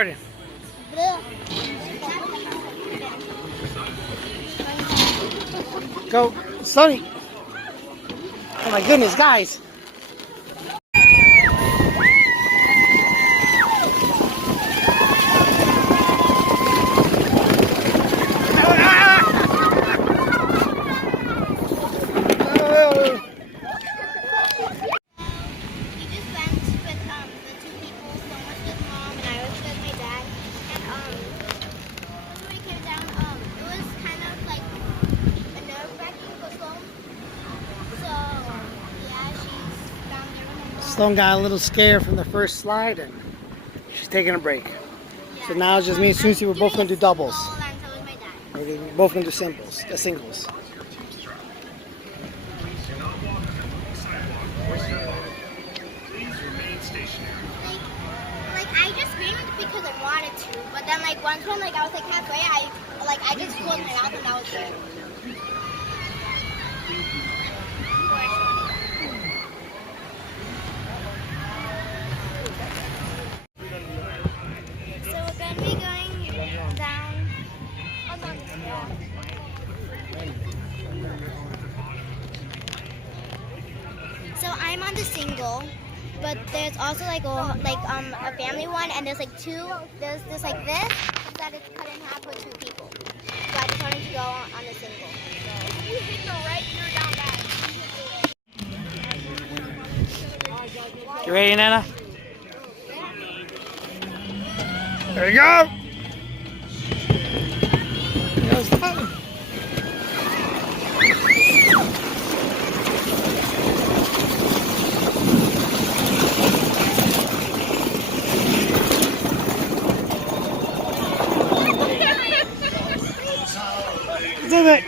recording. Go, Sonny. Oh my goodness, guys. Sloan got a little scared from the first slide and she's taking a break. Yeah. So now it's just me and Susie, we're both going to do doubles. We're both going to do singles. I just screamed because I wanted to, but then once when I was halfway, I just closed my mouth and that was it. So I'm on the single, but there's also a family one, and there's two. There's this that it's cut in half for two people. So I just wanted to go on the single. So. If you hit the right, you're down bad. You ready, Nana? There you go. Did it!